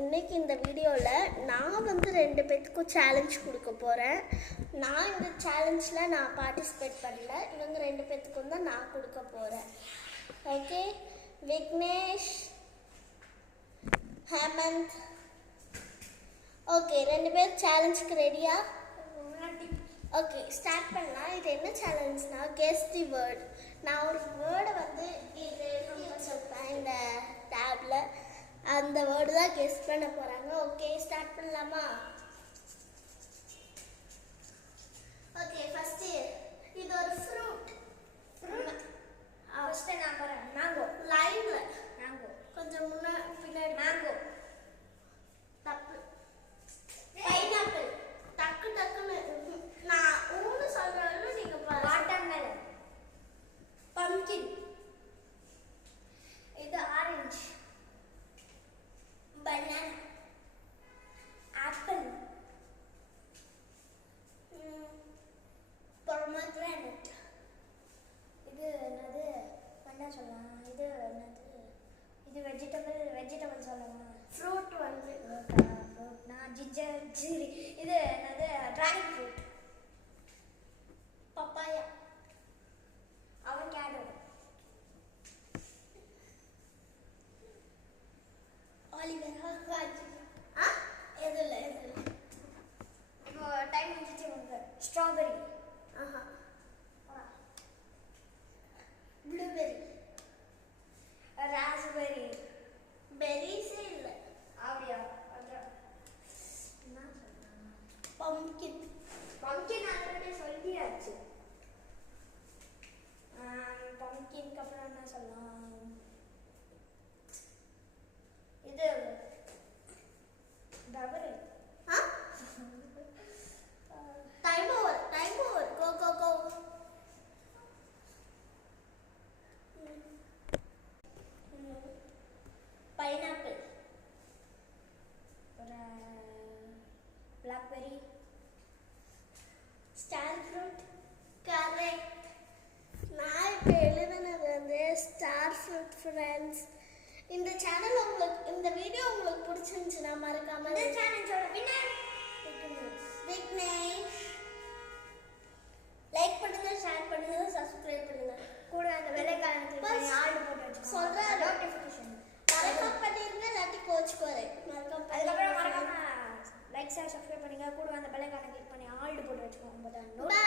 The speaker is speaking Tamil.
இன்னைக்கு இந்த வீடியோவில் நான் வந்து 2 பேத்துக்கும் சேலஞ்ச் கொடுக்க போகிறேன். நான் இந்த சேலஞ்சில் நான் பார்ட்டிசிபேட் பண்ணல, இவங்க 2 பேத்துக்கும் தான் நான் கொடுக்க போகிறேன். ஓகே, விக்னேஷ், ஹேமந்த். ஓகே, 2 பேர் சேலஞ்சுக்கு ரெடியா? ஓகே, ஸ்டார்ட் பண்ணலாம். இது என்ன சேலஞ்ச்னா கெஸ் தி வேர்ட். நான் ஒரு வேர்டை வந்து இது எழுதி வச்சிருப்பேன் இந்த டேப்ல, அந்த வேர்டு தான் கெஸ் பண்ண போறாங்க. ஓகே, ஸ்டார்ட் பண்ணலாமா? ஓகே, ஃபர்ஸ்ட் இது ஒரு ஃப்ரூட். ஃபர்ஸ்ட் நான் போறேன். மேங்கோ. லைன்ல மேங்கோ. கொஞ்சம் பின்னாடி. மேங்கோ. தப்பு. பைனாப்பிள். டக்கு டக்குன்னு நான் ஊன்னு சொல்றேன்னு நீங்க வாட்டர்மெலன். பம்கின். இது ஆரஞ்சு. பனானா. ஆப்பிள். பொமக்ரானட். இது என்னது? என்ன சொல்லலாம்? இது என்னது? இது வெஜிடபிள் சொல்லலாம். ஃப்ரூட் வந்து நான் ஜிஞ்சர் இது என்னது? Dragon fruit. Papaya. Avocado. Aloe vera. எதுல இப்போ டைம் முடிஞ்சிச்சு உங்களுக்கு. ஸ்ட்ராபெரி. ஆஹா. ப்ளூபெரி. ராஸ்பெரி. பெரிஸே இல்லை. அப்படியா? அதான் என்ன சொல்லலாம்? பம்கின். பம்கின் ஆல்ரெடி சொல்லியாச்சு. பம்கின்க்கு அப்புறம் என்ன சொல்லலாம்? இது டபரு. Time over. Go go go. Pineapple. ஒரு பிளாக்பெரி. Star fruit. கரெக்ட். நான் இப்போ எழுதுனது வந்து ஸ்டார் ஃப்ரூட். ஃப்ரெண்ட்ஸ், இந்த சேனல் உங்களுக்கு, இந்த வீடியோ உங்களுக்கு பிடிச்சிருந்துச்சுன்னா மறக்காம இந்த சேனலோட வின்னர் விக்னேஷ். லைக் பண்ணுங்க, ஷேர் பண்ணுங்க, சப்ஸ்கிரைப் பண்ணுங்க. கூட அந்த வெள்ளைக்காரன் கிளிக் ஆல் போட்டு வச்சுக்கோங்க. சொல்றேன், நோட்டிஃபிகேஷன் மறக்காம பண்ணிருங்க, இல்லாட்டி கோச்சுக்கோரே. மறக்காம அதுக்கப்புறம் மறக்காம லைக் ஷேர் சப்ஸ்கிரைப் பண்ணுங்க. கூட அந்த வெள்ளைக்காரன் கிளிக் பண்ணி ஆல் போட்டு வச்சுக்கோங்க.